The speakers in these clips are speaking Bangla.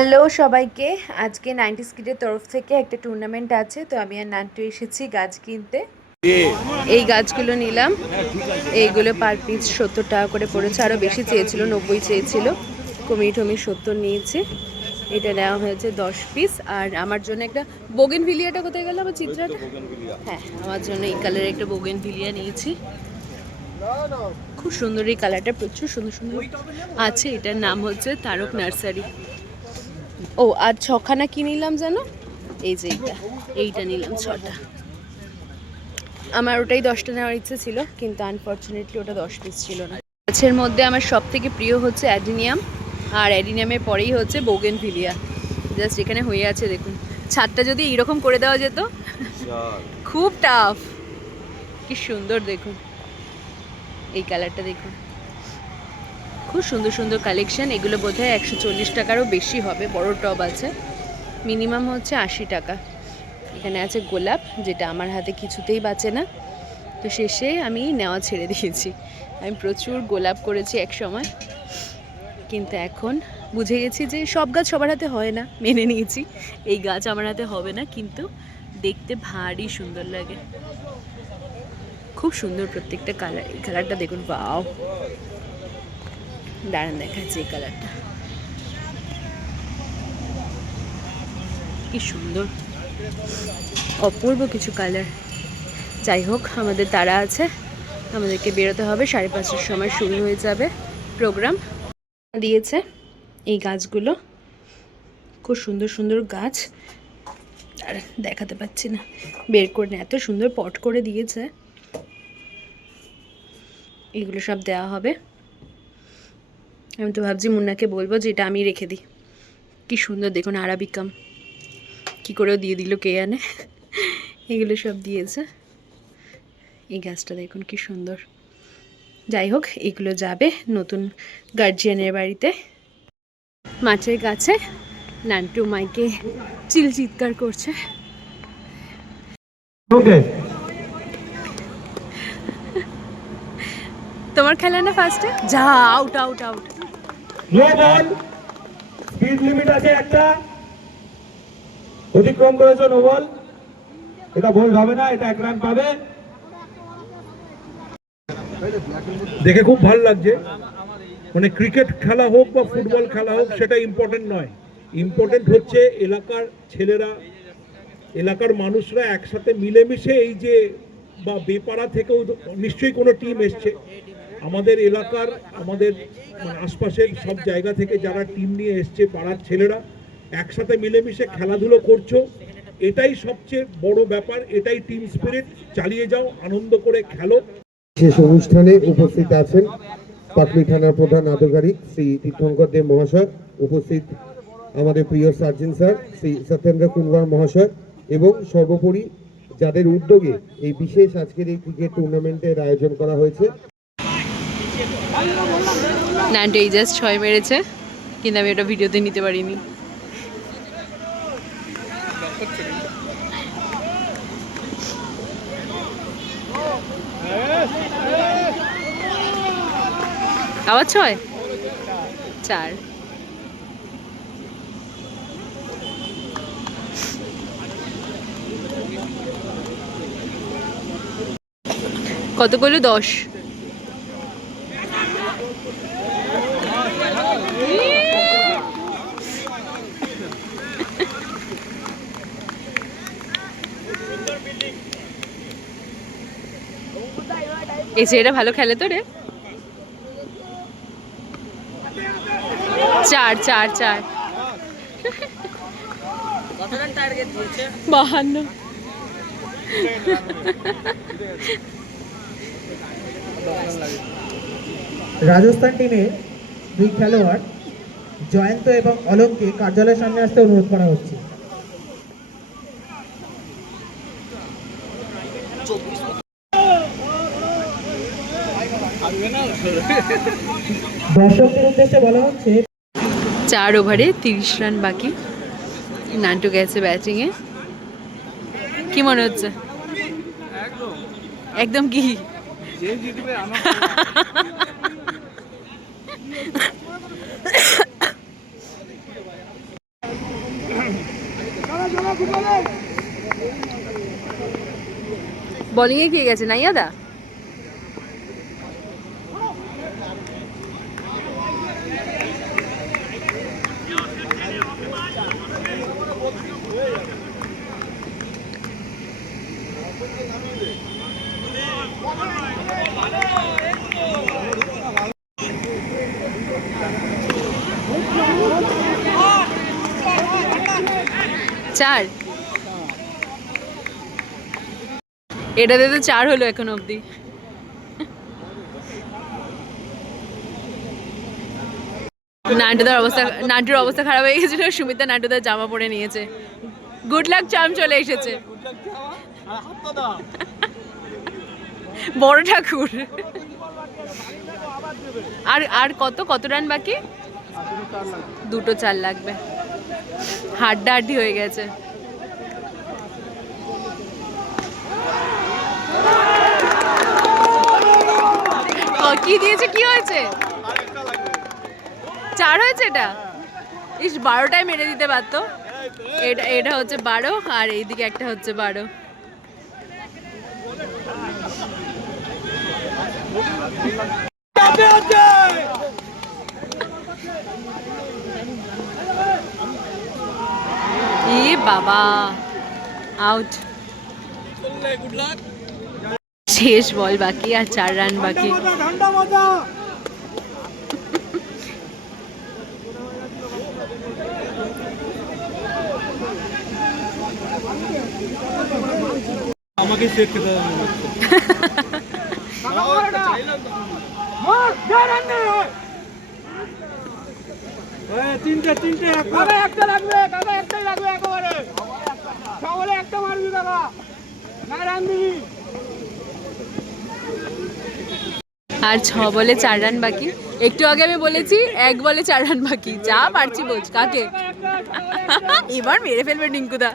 হ্যালো সবাইকে। আজকে নাইনটি স্কিডের তরফ থেকে একটা টুর্নামেন্ট আছে তো আমি আর নান্টু এসেছি গাছ কিনতে। এই গাছগুলো নিলাম। এইগুলো পার পিস সত্তর টাকা করে পড়েছে আরও বেশি চেয়েছিল নব্বই চেয়েছিল। কমিয়ে টমি সত্তর নিয়েছে। এটা নেওয়া হয়েছে দশ পিস আর আমার জন্য একটা বোগেন ভিলিয়াটা কোথায় গেল? আমার চিত্রটা হ্যাঁ আমার জন্য এই কালারের একটা বোগেন ভিলিয়া নিয়েছি। খুব সুন্দর এই কালারটা প্রচুর সুন্দর সুন্দর আছে। এটার নাম হচ্ছে তারক নার্সারি। ও আর ছখানা কি নিলাম জানো? এই যে এইটা। এইটা নিলাম ছটা। আমার ওটাই দশটা নেওয়ার ইচ্ছে ছিল কিন্তু আনফর্চুনেটলি ওটা দশ পিস ছিল না। গাছের মধ্যে আমার সব থেকে প্রিয় হচ্ছে অ্যাডিনিয়াম আর অ্যাডিনিয়ামের পরেই হচ্ছে বোগেন ভিলিয়া জাস্ট এখানে হয়ে আছে দেখুন। ছাদটা যদি এইরকম করে দেওয়া যেত খুব টাফ কি সুন্দর দেখুন। এই কালারটা দেখুন। খুব সুন্দর সুন্দর কালেকশান এগুলো বোধহয় একশো চল্লিশ টাকারও বেশি হবে, বড় টব আছে। মিনিমাম হচ্ছে আশি টাকা। এখানে আছে গোলাপ, যেটা আমার হাতে কিছুতেই বাঁচে না। তো শেষে আমি নেওয়া ছেড়ে দিয়েছি। আমি প্রচুর গোলাপ করেছি এক সময় কিন্তু এখন বুঝে গেছি যে সব গাছ সবার হাতে হয় না, মেনে নিয়েছি। এই গাছ আমার হাতে হবে না, কিন্তু দেখতে ভারী সুন্দর লাগে। খুব সুন্দর প্রত্যেকটা কালার এই কালারটা দেখুন বাও দাঁড়ান দেখাচ্ছে এই কালারটা। কি সুন্দর। অপূর্ব কিছু কালার। যাই হোক, আমাদের তারা আছে। আমাদেরকে বেরোতে হবে, সাড়ে পাঁচটার সময় শুরু হয়ে যাবে প্রোগ্রাম। দিয়েছে এই গাছগুলো। খুব সুন্দর সুন্দর গাছ। আর দেখাতে পাচ্ছি না। বের করে এত সুন্দর পট করে দিয়েছে। এগুলো সব দেওয়া হবে। আমি তো ভাবছি মুন্নাকে বলব যে এটা আমি রেখে দিই। কি সুন্দর দেখুন আরাবিকাম কি করেও দিয়ে দিল কে আনে এগুলো সব দিয়েছে। এই গাছটা দেখুন কি সুন্দর। যাই হোক এগুলো যাবে নতুন গার্জিয়ানের বাড়িতে। মাছের কাছে নান্টু মাইকে চিল চিৎকার করছে। তোমার খেলা না ফার্স্টে যা out out out no ball speed limit আছে একটা। অতিক্রম করেছ নো বল এটা বল হবে না, এটা এক রান পাবে। দেখে খুব ভালো লাগছে। মানে ক্রিকেট খেলা হোক বা ফুটবল খেলা হোক, সেটা ইম্পর্টেন্ট নয়। ইম্পর্টেন্ট হচ্ছে এলাকার ছেলেরা, এলাকার মানুষরা একসাথে মিলেমিশে এই যে বা বেপাড়া থেকেও নিশ্চয়ই কোনো টিম এসছে। আমাদের এলাকার, আমাদের মানে আশপাশের সব জায়গা থেকে যারা টিম নিয়ে এসছে, পাড়ার ছেলেরা, একসাথে মিলেমিশে খেলাধুলো করছ। এটাই সবচেয়ে বড় ব্যাপার, এটাই টিম স্পিরিট চালিয়ে যাও, আনন্দ করে খেলো। বিশেষ অনুষ্ঠানে উপস্থিত আছেন পাটলি থানার প্রধান আধিকারিক শ্রী তীর্থঙ্কর দেব মহাশয়, উপস্থিত আমাদের প্রিয় সার্জন স্যার, শ্রী সত্যেন্দ্র কুনওয়ার মহাশয় এবং সর্বোপরি যাদের উদ্যোগে এই বিশেষ আজকের এই ক্রিকেট টুর্নামেন্টের আয়োজন করা হয়েছে। নান্টু এই জাস্ট ছয় মেরেছে, কিন্তু আমি ওটা ভিডিওতে নিতে পারিনি। আবার ছয়? চার। কত করল? দশ। এই ছেলেটা ভালো খেলে তো রে? চার চার চার। বাহান্ন। রাজস্থান টিমে দুই খেলোয়াড়, জয়ন্ত এবং অলমকে কার্যালয়ের সামনে আসতে অনুরোধ করা হচ্ছে। চার ওভারে তিরিশ রান বাকি। নান্টু গেছে ব্যাটিংয়ে কি মনে হচ্ছে? একদম কি? বোলিং এ কে গেছে নাইয়াদা চার এটাতে তো চার হলো এখন অবধি। নান্টুদার অবস্থা নান্টুর অবস্থা খারাপ হয়ে গেছিল, সুমিতা নান্টুদার জামা পরে নিয়েছে। গুড লাক চাম চলে এসেছে। বড় ঠাকুর। আর আর কত কত রান বাকি? দুটো চার লাগবে। হাড্ডা হাড্ডি হয়ে গেছে। কি দিয়েছে, কি হয়েছে? চার হয়েছে এটা? ইস, বারোটায় মেরে দিতে পারতো। এটা এটা হচ্ছে বারো, আর এইদিকে একটা হচ্ছে বারো। ই বাবা আউট শেষ বল বাকি আর চার রান বাকি। আমাকে সেট খেতে তিনটে তিনটে একটা লাগবে কাকা একটাই লাগবে একেবারে। একটা মারবি কাকা না রান দিবি। আর ছ বলে চার রান বাকি। একটু আগে আমি বলেছি এক বলে চার রান বাকি। যা পারছি বলছি কাকে? এবার মেরে ফেলবে ডিঙ্কুদা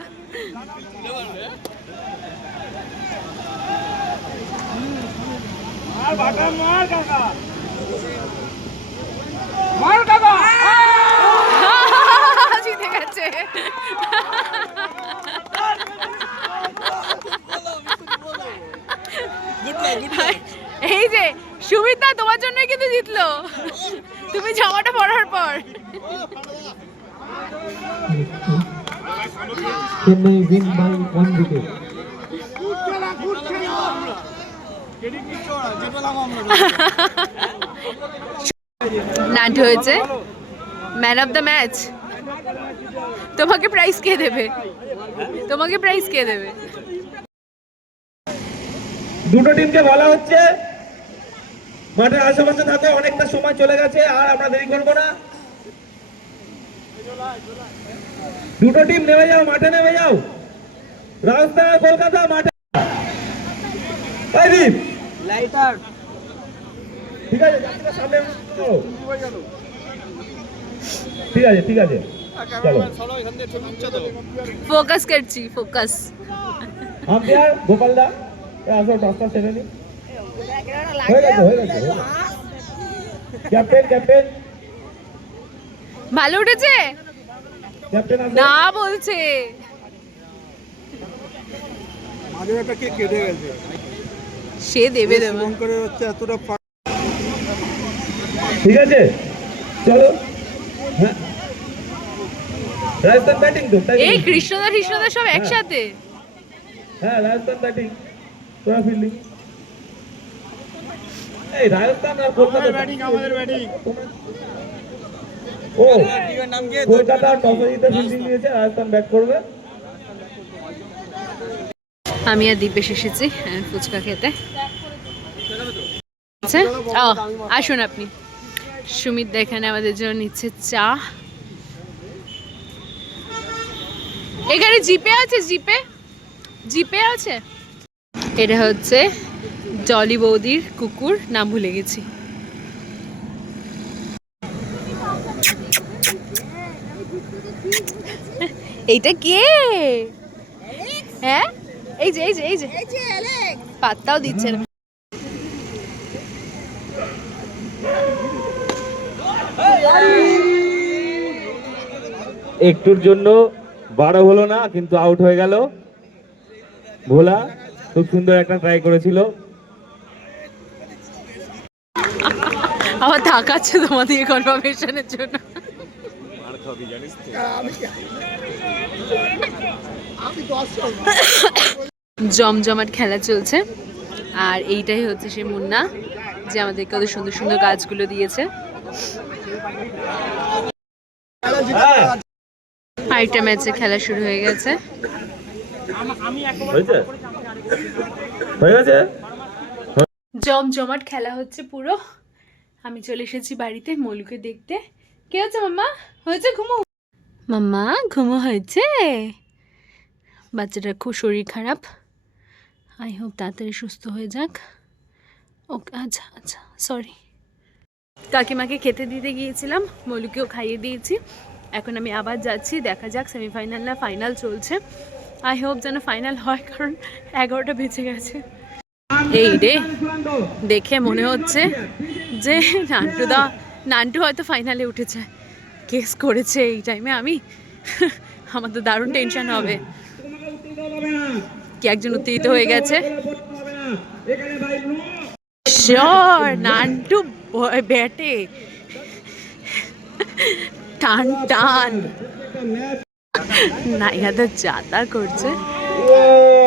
জিতে গেছে। এই যে সুমিতা তোমার জন্যই কিন্তু জিতলো। তুমি জামাটা পরার পর। Chennai win by one wicket nut হয়েছে। ম্যান অফ দ্য ম্যাচ তোমাকে প্রাইজ কে দেবে? তোমাকে প্রাইজ কে দেবে? দুটো টিমকে বলা হচ্ছে মাঠের আশেপাশে থাকো অনেকটা সময় চলে গেছে আর আমরা দেরি করব না। দুটো টিম নেমে যাও মাঠে নেমে যাও। রাজস্থান কলকাতা মাঠে। লাইটার ঠিক আছে সামনে ঠিক আছে ঠিক আছে। ফোকাস করছি ফোকাস আম্পায়ার গোপাল দা এ আসো দশটা সেরে নি। হয়ে গেছে হয়ে গেছে ক্যাপ্টেন ক্যাপ্টেন। ভালো উঠেছে? না বলছে। সে দেবে দেবে। করে হচ্ছে এতটা ঠিক আছে চলো। হ্যাঁ। রাজস্থান ব্যাটিং তো এই? কৃষ্ণদা কৃষ্ণদা সব একসাথে। হ্যাঁ রাজস্থান ব্যাটিং তোরা ফিল্ডিং এই রাজস্থান আর কলকাতা ব্যাটিং আমাদের ব্যাটিং ও কলকাতা টসে জিতে ফিল্ডিং দিয়েছে রাজস্থান ব্যাট করবে। আমি আর দীপেশ এসেছি হ্যাঁ, ফুচকা খেতে। আচ্ছা আসুন আপনি। সুমিত দা এখানে আমাদের জন্য নিচ্ছে চা। এখানে জিপে আছে জিপে? জিপে আছে? এটা হচ্ছে জলি বৌদির কুকুর, নাম ভুলে গেছি। এইটা কে? হ্যাঁ? এই যে এই যে এই যে। পাত্তাও দিচ্ছে না। একটুর জন্য বারো হলো না, কিন্তু আউট হয়ে গেল। ভোলা, খুব সুন্দর একটা ট্রাই করেছিল। আবার তাকাচ্ছে তোমাদের কনফার্মেশনের জন্য। জমজমাট খেলা চলছে। আর এইটাই হচ্ছে সেই মুন্না যে আমাদেরকে কত সুন্দর সুন্দর কাজগুলো দিয়েছে। আরেকটা ম্যাচে খেলা শুরু হয়ে গেছে। জমজমাট খেলা হচ্ছে পুরো। আমি চলে এসেছি বাড়িতে মলুকে দেখতে। কে হচ্ছে মাম্মা? হয়েছে ঘুমো? মাম্মা ঘুমো হয়েছে? বাচ্চাটার খুব শরীর খারাপ। আই হোপ তাড়াতাড়ি সুস্থ হয়ে যাক। ওকে আচ্ছা আচ্ছা সরি কাকিমাকে খেতে দিতে গিয়েছিলাম মলুকেও খাইয়ে দিয়েছি। এখন আমি আবার যাচ্ছি দেখা যাক সেমিফাইনাল না ফাইনাল চলছে। আই হোপ যেন ফাইনাল হয় কারণ এগারোটা বেঁচে গেছে। এই রে দেখে মনে হচ্ছে যে নান্টুদা নান্টু হয়তো ফাইনালে উঠেছে। কেস করেছে এই টাইমে আমি। আমার তো দারুণ টেনশন হবে। কি একজন উত্তেজিত হয়ে গেছে? শিওর নান্টু ব্যাটে। টান টান। নাইয়াদের যাতা করছে।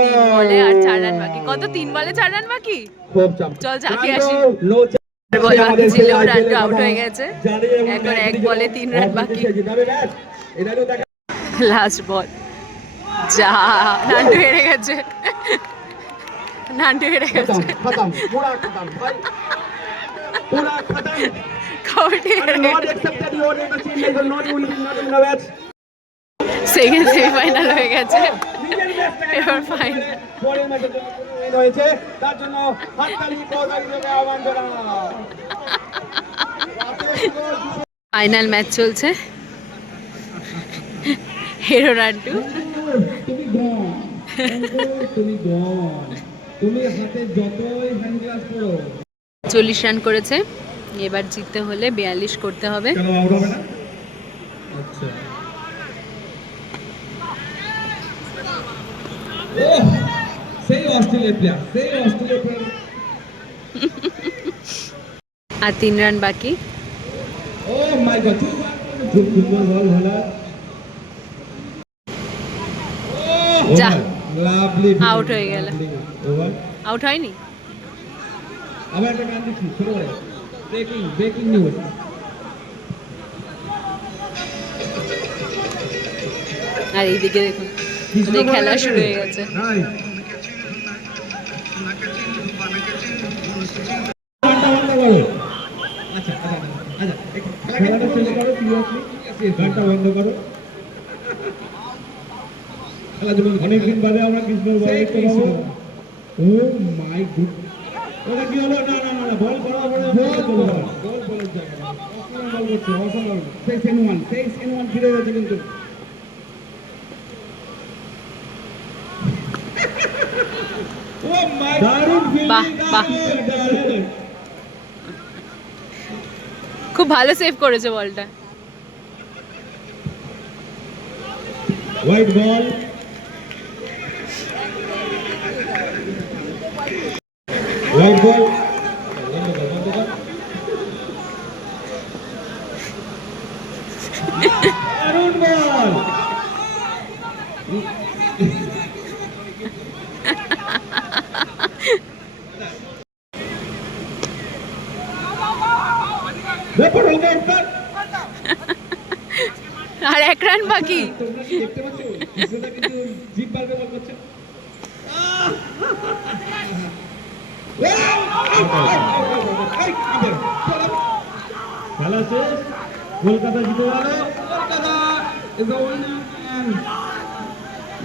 তিন বলে আর চার রান বাকি। কত? তিন বলে চার রান বাকি? চল চাকে আসি। বল বাকি ছিল রানটা আউট হয়ে গেছে। এখন এক বলে তিন রান বাকি। লাস্ট বল যা নান্টু হেরে গেছে। নান্টু হেরে গেছে। সেকেন্ড সেমিফাইনাল হয়ে গেছে। এবার ফাইনাল তার জন্য হাততালি দেবে আহ্বান ম্যাচ চলছে। হিরো পরো। চল্লিশ রান করেছে। এবার জিততে হলে বিয়াল্লিশ করতে হবে। আচ্ছা। ওহ সেই অস্ট্রেলিয়া প্লেয়ার সেই অস্ট্রেলিয়া প্লেয়ার আর তিন রান বাকি। ও মাই গড খুব সুন্দর বল ভালো যা। Out হয়ে গেল। আউট হয়নি? আবার একটা গান দিচ্ছি ছোট ভাই। ব্রেকিং ব্রেকিং নিউজ আর এইদিকে দেখুন। খেলা শুরু হয়ে গেছে গানটা বন্ধ করো আচ্ছা আচ্ছা আচ্ছা খেলাটা শেষ করো সিরিয়াসলি গানটা বন্ধ করো খেলা যখন অনেকদিন বাদে আমরা কৃষ্ণর বল দেখতে পাবো ও মাই গুড ওটা কি হলো না না না না বল করা বল বল বল জায়গা অসাধারণ বল করছে অসাধারণ সেই সেন ওয়ান সেই সেন ওয়ান ফিরে গেছে কিন্তু ও মাই দারুণ বাহ, বাহ। খুব ভালো সেভ করেছে বলটা হোয়াইট বল হোয়াইট ball. দারুণ বল ব্যাপার হবে একবার আর এক রান বাকি তোমরা কি দেখতে পাচ্ছ কৃষ্ণদা কিন্তু জিভ বার ব্যবহার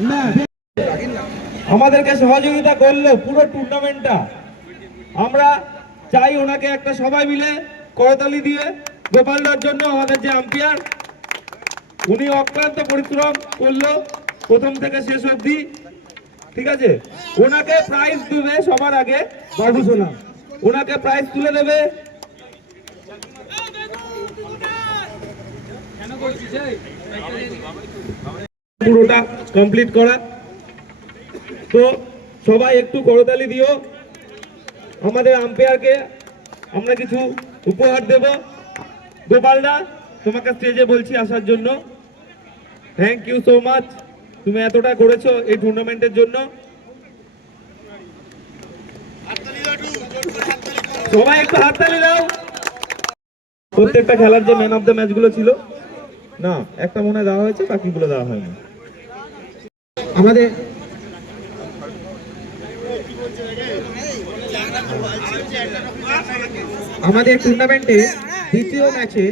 ম্যাচ আমাদেরকে সহযোগিতা করল পুরো টুর্নামেন্টটা আমরা চাই ওনাকে একটা সবাই মিলে করতালি দিয়ে গোপালদার জন্য আমাদের যে আম্পায়ার উনি অক্লান্ত পরিশ্রম করল, প্রথম থেকে শেষ অবধি। ঠিক আছে? ওনাকে প্রাইজ দেবে সবার আগে, বাবু সোনা। ওনাকে প্রাইজ তুলে দেবে। পুরোটা কমপ্লিট করা। তো সবাই একটু করতালি দিও। আমাদের আম্পায়ারকে আমরা কিছু উপহার দেব। গোপালদা তোমাকে স্টেজে বলছি আসার জন্য থ্যাংক ইউ সো মাচ তুমি এতটা করেছ এই টুর্নামেন্টের জন্য। সবাই একটু হাততালি দাও। প্রত্যেকটা খেলার যে ম্যান অফ দ্য ম্যাচগুলো ছিল, না, একটা মনে দেওয়া হয়েছে, বাকিগুলো দেওয়া হয়নি। আমাদের আমাদের টুর্নামেন্টে দ্বিতীয় ম্যাচে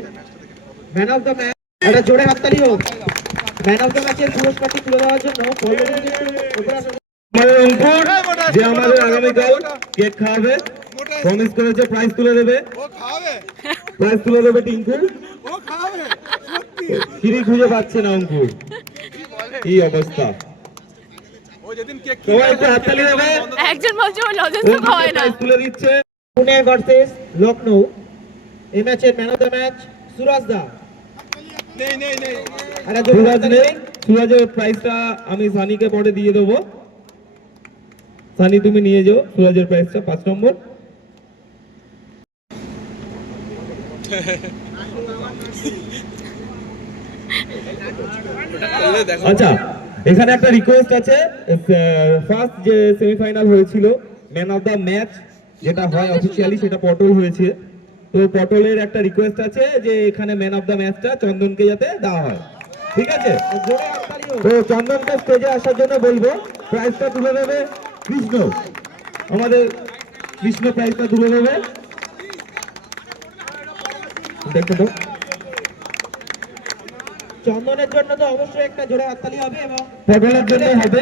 ম্যান অফ দ্য ম্যাচ একটা জোরে হাততালি হোক। ম্যান অফ দ্য ম্যাচের পুরস্কারটি তুলে দেওয়ার জন্য যে আমাদের আগামীকাল কেক খাওয়াবে। প্রমিস করেছে প্রাইজ তুলে দেবে। প্রাইজ তুলে দেবে টিঙ্কু। কিরি খুঁজে পাচ্ছে না অঙ্কুর কি অবস্থা? একজন বলছে ও লজেন্স খাওয়ায় না। তুলে দিচ্ছে? পুনে ভার্সেস লখনৌ এই ম্যাচের man of the match Suraj দা। সুরাজ নেই। সুরাজের প্রাইসটা আমি সানিকে পরে দিয়ে দেবো। সানি তুমি নিয়ে যাও। সুরাজের প্রাইসটা পাঁচ নম্বর। আচ্ছা এখানে একটা রিকোয়েস্ট আছে। ফার্স্ট যে সেমিফাইনাল হয়েছিল ম্যান অফ দ্য ম্যাচ যেটা হয় অফিসিয়ালি সেটা পটল হয়েছে। তো পটলের একটা রিকোয়েস্ট আছে যে এখানে ম্যান অফ দ্য ম্যাচটা চন্দনকে যাতে দেওয়া হয়। ঠিক আছে? তো চন্দনকে স্টেজে আসার জন্য বলব প্রাইজটা তুলে দেবে কৃষ্ণ আমাদের কৃষ্ণ প্রাইজটা তুলে দেবে দেখো তো। চন্দনের জন্য তো অবশ্যই একটা জোড়া হাততালি হবে এবং পটলের জন্য হবে।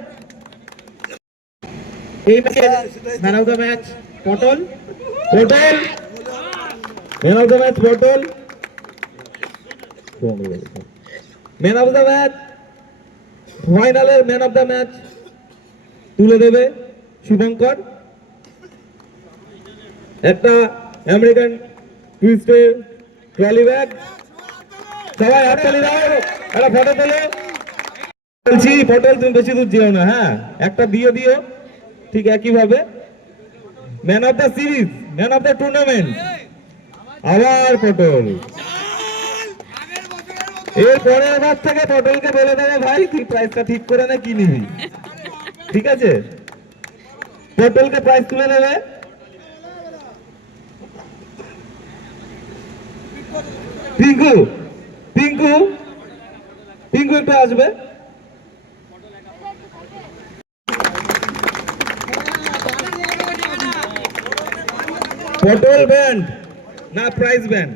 এই man of the match, Potol. Potol. Man of the match, Potol. Man of the match, ফাইনালের ম্যান অফ দ্য ম্যাচ তুলে দেবে শুভঙ্কর। একটা আমেরিকান টুইস্টের ট্রলি ব্যাগ। সবাই হাততালি দাও। একটা ফটো তোলো। বলছি, পটল তুমি বেশি দূর যেও না হ্যাঁ? একটা দিয়ে দিও। ঠিক একই ভাবে man of the series man of the tournament আবার পটল। এর পরের বার থেকে পটলকে বলে দেবে, ভাই, তুই প্রাইসটা ঠিক করে না, কি নিবি? ঠিক আছে? পটলকে প্রাইস তুলে দেবে। পিঙ্কু পিঙ্কু পিঙ্কু একটু আসবে। পটল ব্যান্ড না prize band?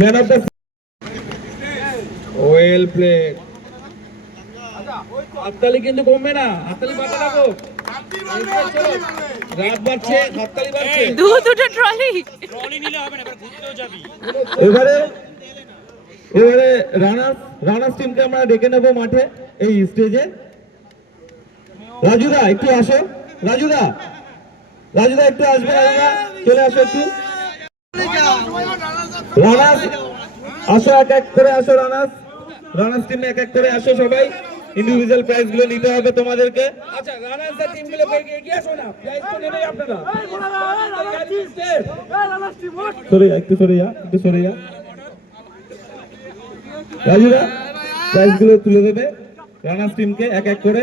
Man of the well played হাততালি কিন্তু কমবে না হাততালি বাড়তে থাকো রাত বাড়ছে হাততালি বাড়ছে। দু দুটো ট্রলি এবারে এবারে রানার্স রানার্স টিমকে আমরা ডেকে নেব মাঠে এই স্টেজে রাজুদা একটু আসো। রাজুদা রাজুদা একটু আসবে রাজুদা? চলে আসো একটু। আসো এক এক করে আসো রানার্স রানার্স টিমে এক এক করে আসো সবাই। ইন্ডিভিজুয়াল প্রাইজগুলো নিতে হবে তোমাদেরকে। আচ্ছা টিমগুলো এগিয়ে আসো না। প্রাইজ তো নেবেই আপনারা। সরে একটু সরে যা একটু সরে যা। রাজুদা প্রাইজগুলো তুলে দেবে। রানার্স টিমকে এক এক করে।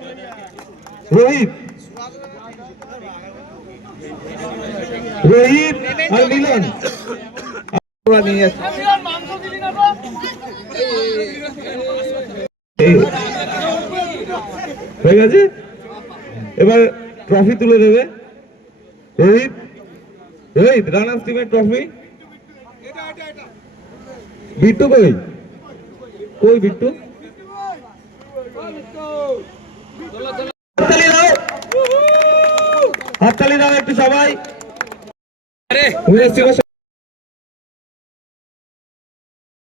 রোহিত রোহিত আর মিলন। হয়ে গেছে? এবার ট্রফি তুলে দেবে। রোহিত রোহিত রানার্স টিমের ট্রফি বিট্টু কই? কই বিট্টু? হাততালি দাও। হাততালি দাও একটু সবাই।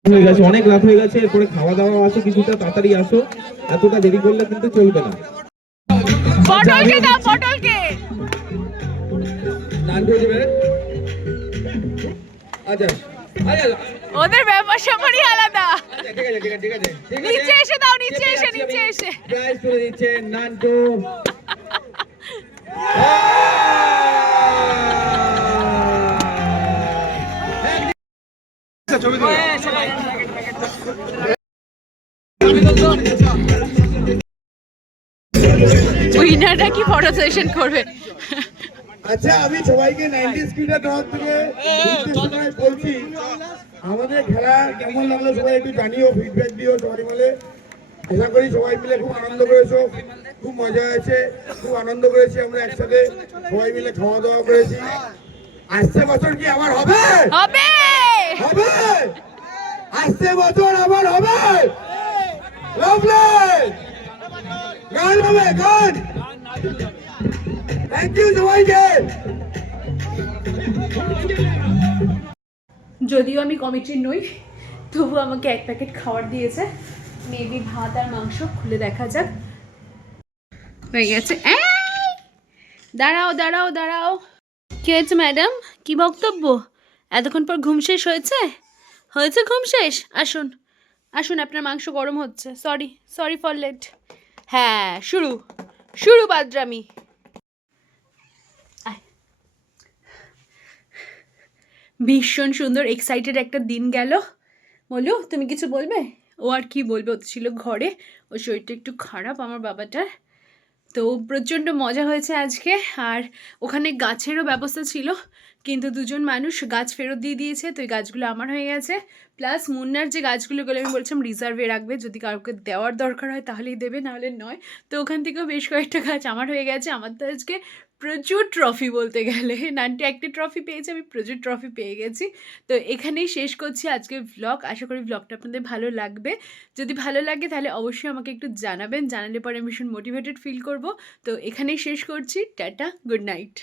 হয়ে গেছে অনেক রাত হয়ে গেছে এরপরে খাওয়া দাওয়া আছে কিছুটা তাড়াতাড়ি আসো। এতটা দেরি করলে কিন্তু চলবে না। পটলকে দাও পটলকে। আচ্ছা। ওদের ব্যাপার স্যাপারই আলাদা। নিচে এসে দাও নিচে এসে নিচে এসে। প্রাইজ তুলে দিচ্ছে নান্টু। উইনাররা কি ফটো সেশন করবে? আচ্ছা আমি সবাইকে নাইনটি স্ক্রিনের তরফ থেকে বলছি। আমাদের খেলা কেমন লাগল সবাই একটু জানিও ফিডব্যাক দিও সবাই মিলে আশা করি সবাই মিলে খুব আনন্দ করেছ খুব মজা হয়েছে খুব আনন্দ করেছি আমরা একসাথে। সবাই মিলে খাওয়া দাওয়া করেছি। আসছে বছর কি আবার হবে? হবে! হবে! আসছে বছর আবার হবে! Lovely! গান হবে গান! যদিও আমি কমিটির নই তবু আমাকে এক প্যাকেট খাবার দিয়েছে। মেবি ভাত আর মাংস খুলে দেখা যাক। হয়ে গেছে! দাঁড়াও দাঁড়াও দাঁড়াও। কি হয়েছে, ম্যাডাম? কি বক্তব্য? এতক্ষণ পর ঘুম শেষ হয়েছে? হয়েছে ঘুম শেষ? আসুন। আসুন, আপনার মাংস গরম হচ্ছে। সরি সরি ফর লেট হ্যাঁ শুরু। শুরু বাদরামি। ভীষণ সুন্দর এক্সাইটেড একটা দিন গেল। বলো তুমি কিছু বলবে? ও আর কি বলবে? ও ছিল ঘরে। ওর শরীরটা একটু খারাপ আমার বাবাটার। তো প্রচণ্ড মজা হয়েছে আজকে। আর ওখানে গাছেরও ব্যবস্থা ছিল। কিন্তু দুজন মানুষ গাছ ফেরত দিয়ে দিয়েছে। তো এই গাছগুলো আমার হয়ে গেছে। প্লাস মুন্নার যে গাছগুলো গুলো আমি বলছিলাম রিজার্ভে রাখবে, যদি কাউকে দেওয়ার দরকার হয় তাহলেই দেবে, নাহলে নয়। তো ওখান থেকেও বেশ কয়েকটা গাছ আমার হয়ে গেছে। আমার তো আজকে প্রচুর ট্রফি বলতে গেলে। নানটি একটা ট্রফি পেয়েছে, আমি প্রচুর ট্রফি পেয়ে গেছি। তো এখানেই শেষ করছি আজকে ব্লগ আশা করি ব্লগটা আপনাদের ভালো লাগবে। যদি ভালো লাগে তাহলে অবশ্যই আমাকে একটু জানাবেন। জানালে পরে আমি ভীষণ মোটিভেটেড ফিল করব। তো এখানেই শেষ করছি। Tata good night